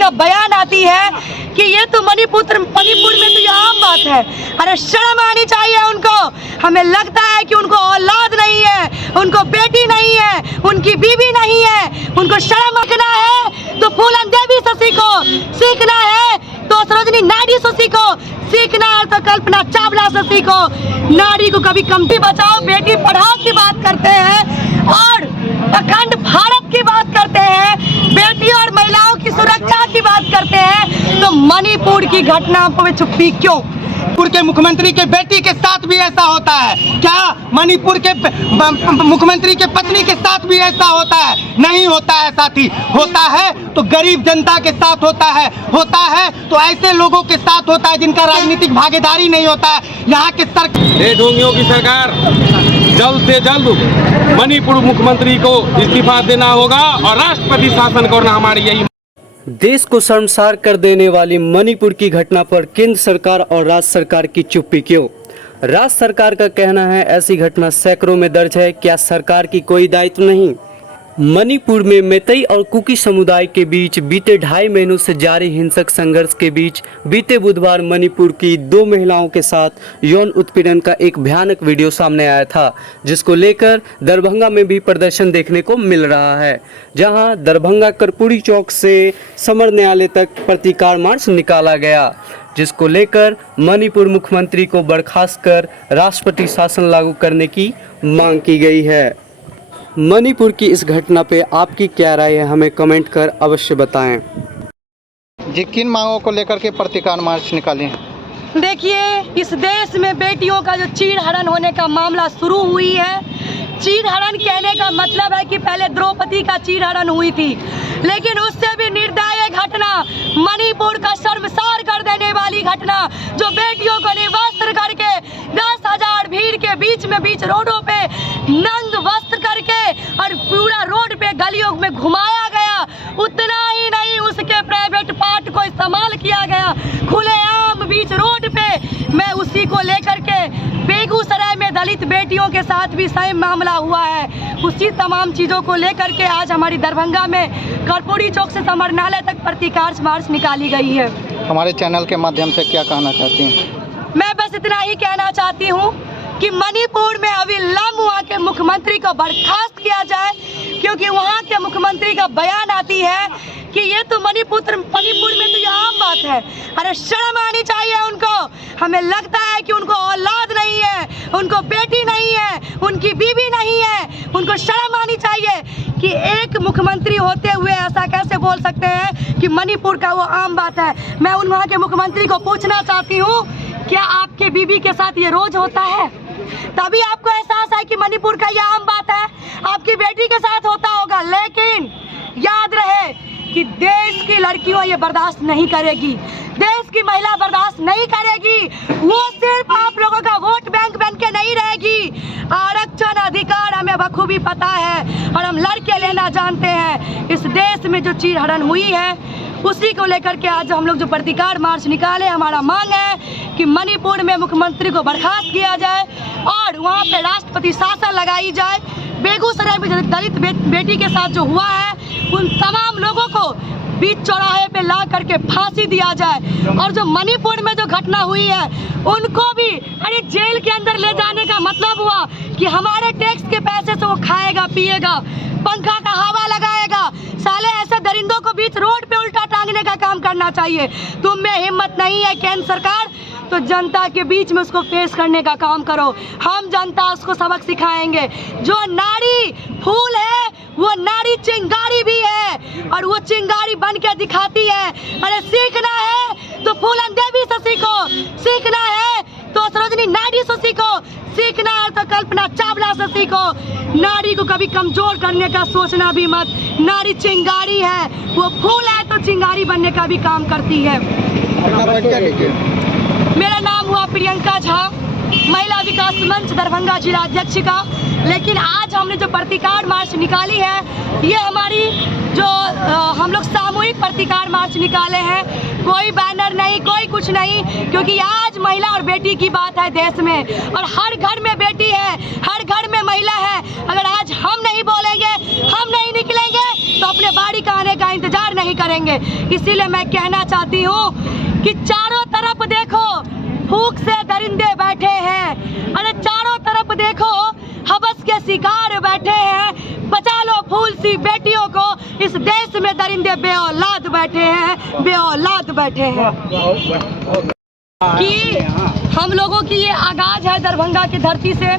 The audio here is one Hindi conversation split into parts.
का बयान आती है कि ये तो मणिपुर में तो ये आम बात है। अरे शर्म आनी चाहिए उनको। हमें लगता है कि उनको औलाद नहीं है, उनको बेटी नहीं है, उनकी बीवी नहीं है, उनको शर्म रखना है तो फूलन देवी शशि को सीखना है, तो सरोजिनी नायडू शशि को सीखना है, तो कल्पना चावला शशि को। नारी को कभी कमती बचाओ बेटी पढ़ाओ की बात करते हैं और अखंड भारत की बात करते हैं, बेटी और महिलाओं की सुरक्षा की बात करते हैं, तो मणिपुर की घटना पर चुप्पी क्यों? मणिपुर के मुख्यमंत्री के बेटी के साथ भी ऐसा होता है क्या? मणिपुर के मुख्यमंत्री के पत्नी के साथ भी ऐसा होता है? नहीं होता है साथी। होता है तो गरीब जनता के साथ होता है तो ऐसे लोगों के साथ होता है जिनका राजनीतिक भागीदारी नहीं होता है। यहाँ के ढोंगियों की सरकार जल्द से जल्द मणिपुर मुख्यमंत्री को इस्तीफा देना होगा और राष्ट्रपति शासन करना हमारी यही। देश को शर्मसार कर देने वाली मणिपुर की घटना पर केंद्र सरकार और राज्य सरकार की चुप्पी क्यों? राज्य सरकार का कहना है ऐसी घटना सैकड़ों में दर्ज है, क्या सरकार की कोई दायित्व नहीं? मणिपुर में मैतेई और कुकी समुदाय के बीच बीते 2.5 महीनों से जारी हिंसक संघर्ष के बीच बीते बुधवार मणिपुर की 2 महिलाओं के साथ यौन उत्पीड़न का एक भयानक वीडियो सामने आया था, जिसको लेकर दरभंगा में भी प्रदर्शन देखने को मिल रहा है, जहां दरभंगा कर्पूरी चौक से समर न्यायालय तक प्रतिकार मार्च निकाला गया, जिसको लेकर मणिपुर मुख्यमंत्री को बर्खास्त कर राष्ट्रपति शासन लागू करने की मांग की गई है। मणिपुर की इस घटना पे आपकी क्या राय है, हमें कमेंट कर अवश्य बताएं। जी, किन मांगों को लेकर के प्रतिकार मार्च निकाले हैं? देखिए, इस देश में बेटियों का जो चीरहरण होने का मामला शुरू हुई है, चीरहरण कहने का मतलब है कि पहले द्रौपदी का चीरहरण हुई थी, लेकिन उससे भी निर्दयी घटना, मणिपुर का शर्मसार कर देने वाली घटना, जो बेटियों को निवस्त्र करके 10,000 भीड़ के बीच रोडों पे नंग वस्त्र करके और पूरा रोड पे गलियों में घुमाया गया। उतना ही नहीं, उसके प्राइवेट पार्ट को इस्तेमाल किया गया खुलेआम बीच रोड पे। मैं उसी को लेकर के बेगूसराय में दलित बेटियों के साथ भी सेम मामला हुआ है। उसी तमाम चीज़ों को लेकर के आज हमारी दरभंगा में कर्पूरी चौक से समर न्यायालय तक प्रतिकार मार्च निकाली गई है। हमारे चैनल के माध्यम से क्या कहना चाहती हैं? मैं बस इतना ही कहना चाहती हूँ कि मणिपुर में अविलंब वहाँ के मुख्यमंत्री को बर्खास्त किया जाए, क्योंकि वहाँ के मुख्यमंत्री का बयान आती है कि ये तो मणिपुर में तो ये आम बात है। अरे शर्म आनी चाहिए उनको। हमें लगता है कि उनको औलाद नहीं है, उनको बेटी नहीं है, उनकी बीवी नहीं है, उनको शर्म आनी चाहिए कि एक मुख्यमंत्री होते हुए ऐसा कैसे बोल सकते हैं कि मणिपुर का वो आम बात है। मैं उन वहाँ के मुख्यमंत्री को पूछना चाहती हूँ, क्या आपके बीवी के साथ ये रोज होता है? तभी आपको एहसास है कि मणिपुर का ये आम बात है। आपकी बेटी के साथ होता होगा, लेकिन याद रहे कि देश की लड़कियों ये बर्दाश्त नहीं करेगी, देश की महिला बर्दाश्त नहीं करेगी। वो सिर्फ आप लोगों का वोट बैंक बन के नहीं रहेगी। आरक्षण अधिकार हमें बखूबी पता है और हम लड़के लेना जानते हैं। इस देश में जो चीरहरण हुई है, उसी को लेकर के आज हम लोग जो प्रतिकार मार्च निकाले, हमारा मांग है कि मणिपुर में मुख्यमंत्री को बर्खास्त किया जाए और वहाँ पे राष्ट्रपति शासन लगाई जाए। बेगूसराय में जो दलित बेटी के साथ जो हुआ है, उन तमाम लोगों को बीच चौराहे पे ला करके फांसी दिया जाए। और जो मणिपुर में जो घटना हुई है, उनको भी अरे जेल के अंदर ले जाने का मतलब हुआ कि हमारे टैक्स के पैसे से वो खाएगा पिएगा, पंखा का हवा लगाएगा। साले ऐसे दरिंदों को बीच रोड पे उल्टा टांगने का काम करना चाहिए। तुम में हिम्मत नहीं है केंद्र सरकार, तो जनता के बीच में उसको पेश करने का काम करो। हम जनता उसको सबक सिखाएंगे। जो नारी फूल है, वो नारी चिंगारी भी है और वो चिंगारी बन के दिखाती है। अरे सीखना है तो फूलन देवी शशि को सीखना है, तो सरोजिनी नायडू शशि को सीखना है, तो कल्पना चावला शशि को। नारी को कभी कमजोर करने का सोचना भी मत। नारी चिंगारी है, वो फूल है तो चिंगारी बनने का भी काम करती है। मेरा नाम हुआ प्रियंका झा, महिला विकास मंच दरभंगा जिला अध्यक्षिका। लेकिन आज हमने जो प्रतिकार मार्च निकाली है, ये हमारी जो हम लोग सामूहिक प्रतिकार मार्च निकाले हैं। कोई बैनर नहीं, कोई कुछ नहीं, क्योंकि आज महिला और बेटी की बात है देश में, और हर घर में बेटी है, हर घर में महिला है। अगर आज हम नहीं बोलेंगे, हम नहीं निकलेंगे, तो अपने बारी का आने का इंतजार नहीं करेंगे। इसीलिए मैं कहना चाहती हूँ कि चारों तरफ देखो भूख से दरिंदे बैठे हैं, अरे चारों तरफ देखो हवस के शिकार बैठे हैं। बचा लो फूल सी बेटियों को, इस देश में दरिंदे बेऔलाद बैठे हैं, बेऔलाद बैठे हैं। कि हम लोगों की ये आगाज है दरभंगा की धरती से,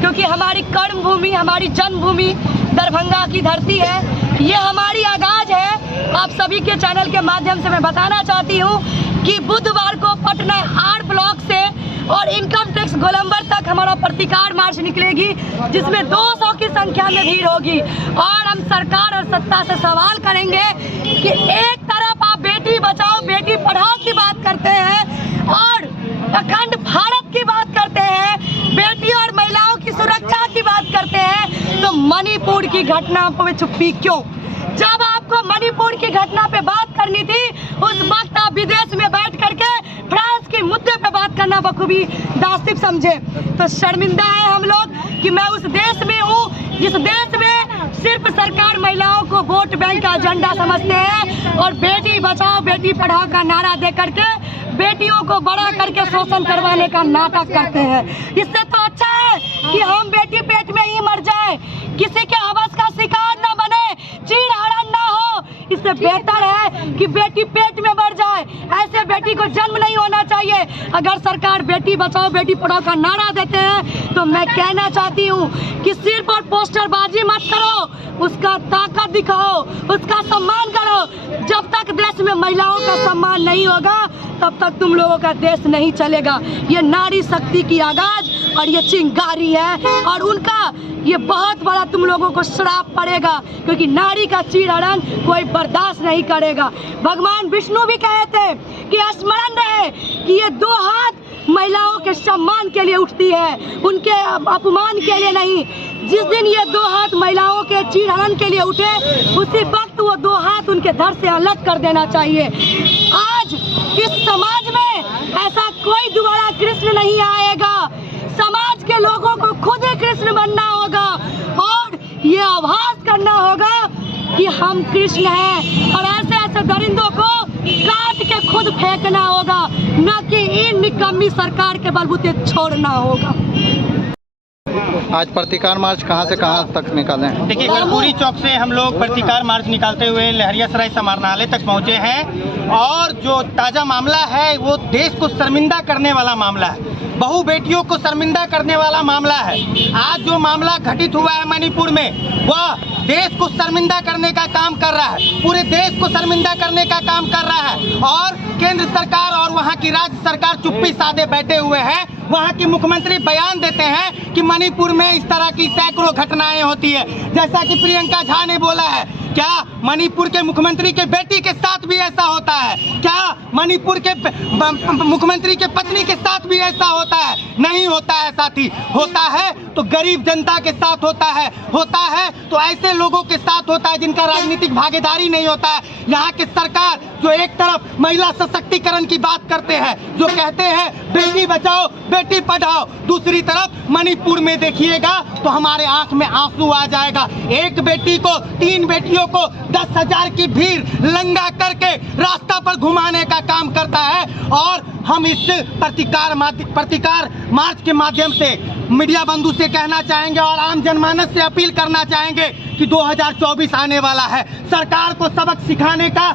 क्योंकि हमारी कर्म भूमि, हमारी जन्मभूमि दरभंगा की धरती है। ये हमारी आगाज है। आप सभी के चैनल के माध्यम से मैं बताना चाहती हूँ कि बुधवार को पटना आर ब्लॉक से और इनकम टैक्स गोलंबर तक हमारा प्रतिकार मार्च निकलेगी, जिसमें 200 की संख्या में भीड़ होगी। और हम सरकार और सत्ता से सवाल करेंगे कि एक तरफ आप बेटी बचाओ बेटी पढ़ाओ की बात करते हैं और अखंड भारत की बात करते हैं, बेटी और महिलाओं की सुरक्षा की बात करते हैं, तो मणिपुर की घटना पे चुप्पी क्यों? जब आपको मणिपुर की घटना पे बात करनी थी उस वक्त आप विदेश में बैठ करके फ्रांस के मुद्दे पे बात करना बखूबी दास्तिक समझे। तो शर्मिंदा है हम लोग कि मैं उस देश में हूँ जिस देश में सिर्फ सरकार महिलाओं को वोट बैंक का एजेंडा समझते हैं और बेटी बचाओ बेटी पढ़ाओ का नारा दे करके बेटियों को बड़ा करके शोषण करवाने का नाटक करते हैं। इससे तो अच्छा है कि हम बेटी पेट में ही मर जाए, किसी के हवस का शिकार न बने, चीड़ हरण ना हो। इससे बेहतर है कि बेटी पेट में मर जाए, ऐसे बेटी को जन्म नहीं होना चाहिए। अगर सरकार बेटी बचाओ बेटी पढ़ाओ का नारा देते हैं तो मैं कहना चाहती हूँ कि सिर्फ और पोस्टरबाजी मत करो, उसका ताकत दिखाओ, उसका सम्मान करो। जब तक देश में महिलाओं का सम्मान नहीं होगा तब तक तुम लोगों का देश नहीं चलेगा। ये नारी शक्ति की आगाज और ये चिंगारी है और उनका ये बहुत बड़ा तुम लोगों को श्राप पड़ेगा, क्योंकि नारी का चीरहरण कोई बर्दाश्त नहीं करेगा। भगवान विष्णु भी कहे थे कि स्मरण रहे कि ये दो हाथ महिलाओं के सम्मान के लिए उठती है, उनके अपमान के लिए नहीं। जिस दिन ये दो हाथ महिलाओं के चीरहरण के लिए उठे उसी वक्त वो दो हाथ उनके धड़ से अलग कर देना चाहिए। आज इस समाज में ऐसा कोई दोबारा कृष्ण नहीं आएगा। समाज के लोगों को खुद ही कृष्ण बनना होगा और ये आभास करना होगा कि हम कृष्ण हैं और ऐसे ऐसे दरिंदों को काट के खुद फेंकना होगा, न कि इन निकम्मी सरकार के बलबूते छोड़ना होगा। आज प्रतिकार मार्च कहां से कहां तक निकाले हैं? देखिए, कर्पूरी चौक से हम लोग प्रतिकार मार्च निकालते हुए लहरियासराय समाहरणालय तक पहुंचे हैं और जो ताज़ा मामला है वो देश को शर्मिंदा करने वाला मामला है, बहु बेटियों को शर्मिंदा करने वाला मामला है। आज जो मामला घटित हुआ है मणिपुर में वह देश को शर्मिंदा करने का काम कर रहा है, पूरे देश को शर्मिंदा करने का काम कर रहा है। और केंद्र सरकार और वहाँ की राज्य सरकार चुप्पी साधे बैठे हुए हैं। वहाँ के मुख्यमंत्री बयान देते हैं कि मणिपुर में इस तरह की सैकड़ों घटनाएं होती है, जैसा कि प्रियंका झा ने बोला है। क्या मणिपुर के मुख्यमंत्री के बेटी के साथ भी ऐसा होता है? क्या मणिपुर के मुख्यमंत्री के पत्नी के साथ भी ऐसा होता है? नहीं होता है साथी। होता है तो गरीब जनता के साथ होता है तो ऐसे लोगों के साथ होता है जिनका राजनीतिक भागीदारी नहीं होता है। यहाँ की सरकार जो एक तरफ महिला सशक्तिकरण की बात करते हैं, जो कहते हैं बेटी बचाओ बेटी पढ़ाओ, दूसरी तरफ मणिपुर में देखिएगा तो हमारे आंख में आंसू आ जाएगा। एक बेटी को 3 बेटियों को 10,000 की भीड़ लंगा करके रास्ता पर घुमाने का काम करता है। और हम इस प्रतिकार मार्च के माध्यम से मीडिया बंधु से कहना चाहेंगे और आम जनमानस से अपील करना चाहेंगे कि 2024 आने वाला है। सरकार को सबक सिखाने का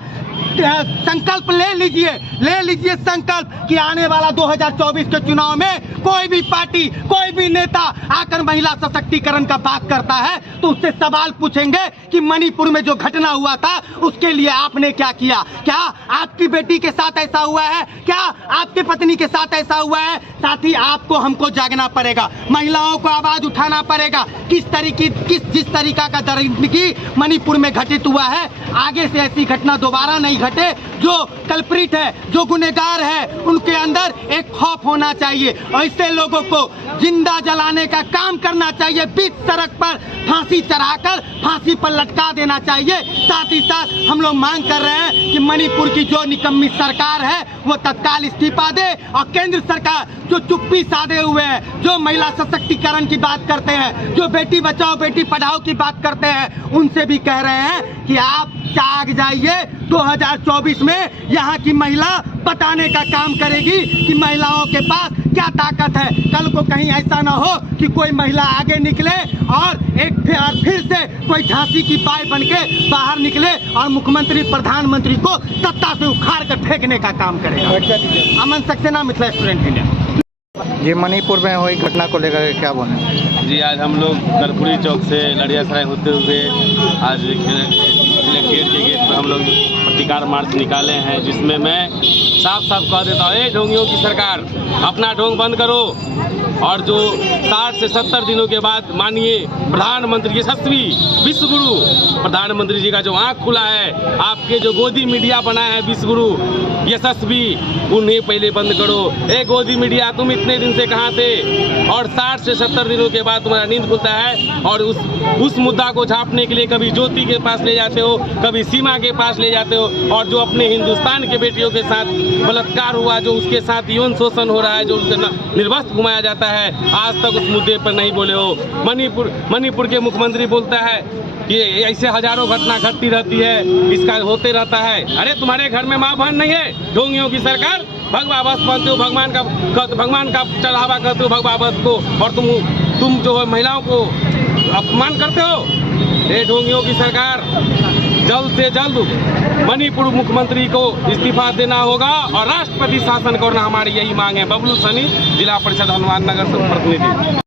संकल्प ले लीजिए संकल्प कि आने वाला 2024 के चुनाव में कोई भी पार्टी कोई भी नेता आकर महिला सशक्तिकरण का बात करता है तो उससे सवाल पूछेंगे कि मणिपुर में जो घटना हुआ था उसके लिए आपने क्या किया? क्या आपकी बेटी के साथ ऐसा हुआ है? क्या आपकी पत्नी के साथ ऐसा हुआ है? साथी, आपको हमको जागना पड़ेगा, महिलाओं को आवाज उठाना पड़ेगा। जिस तरीका का दरिंदगी मणिपुर में घटित हुआ है, आगे से ऐसी घटना दोबारा नहीं घटे। जो कल्प्रिट है, जो गुनहगार है, उनके अंदर एक खौफ होना चाहिए। ऐसे लोगों को जिंदा जलाने का काम करना चाहिए, बीच सड़क पर फांसी चढ़ाकर फांसी पर लटका देना चाहिए। साथ ही साथ हम लोग मांग कर रहे हैं कि मणिपुर की जो निकम्मी सरकार है वो तत्काल इस्तीफा दे और केंद्र सरकार जो चुप्पी साधे हुए हैं, जो महिला सशक्तिकरण की बात करते हैं, जो बेटी बचाओ बेटी पढ़ाओ की बात करते हैं, उनसे भी कह रहे हैं कि आप जाग जाइए, 2024 में यहाँ की महिला बताने का काम करेगी कि महिलाओं के पास क्या ताकत है। कल को कहीं ऐसा ना हो कि कोई महिला आगे निकले और फिर से कोई झांसी की बाई बन के बाहर निकले और मुख्यमंत्री प्रधानमंत्री को सत्ता से उखाड़ कर फेंकने का काम करेगा। अमन सक्सेना, मिथिला स्टूडेंट इंडिया। जी, मणिपुर में हुई घटना को लेकर के क्या बोले? जी, आज हम लोग कर्पूरी चौक से लड़ियासराय होते हुए आज कलेक्ट्रेट के गेट पर हम लोग प्रतिकार मार्च निकाले हैं, जिसमें मैं साफ साफ कह देता हूँ, ढोंगियों की सरकार अपना ढोंग बंद करो। और जो 60 से 70 दिनों के बाद माननीय प्रधानमंत्री यशस्वी विश्व गुरु प्रधानमंत्री जी का जो आँख खुला है, आपके जो गोदी मीडिया बना है विश्व गुरु यशस्वी, उन्हें पहले बंद करो। ए गोदी मीडिया, तुम इतने दिन से कहाँ थे? और 60 से 70 दिनों के बाद तुम्हारा नींद खुलता है और उस मुद्दा को झाँपने के लिए कभी ज्योति के पास ले जाते हो, कभी सीमा के पास ले जाते हो। और जो अपने हिंदुस्तान के बेटियों के साथ बलात्कार हुआ, जो उसके साथ यौन शोषण हो रहा है, जो उनका निर्वस्त्र घुमाया जाता है, आज तक उस मुद्दे पर नहीं बोले हो। मणिपुर के मुख्यमंत्री बोलता है कि ऐसे हजारों घटना घटती रहती है, इसका होते रहता है। अरे तुम्हारे घर में माँ बहन नहीं है? ढोंगियों की सरकार भगवा बस बनते हो, भगवान का चढ़ावा करते हो भगवा बस को, और तुम जो है महिलाओं को अपमान करते हो। ये ढोंगियों की सरकार, जल्द से जल्द मणिपुर मुख्यमंत्री को इस्तीफा देना होगा और राष्ट्रपति शासन करना हमारी यही मांग है। बबलू सनी, जिला परिषद हनुमान नगर से प्रतिनिधि।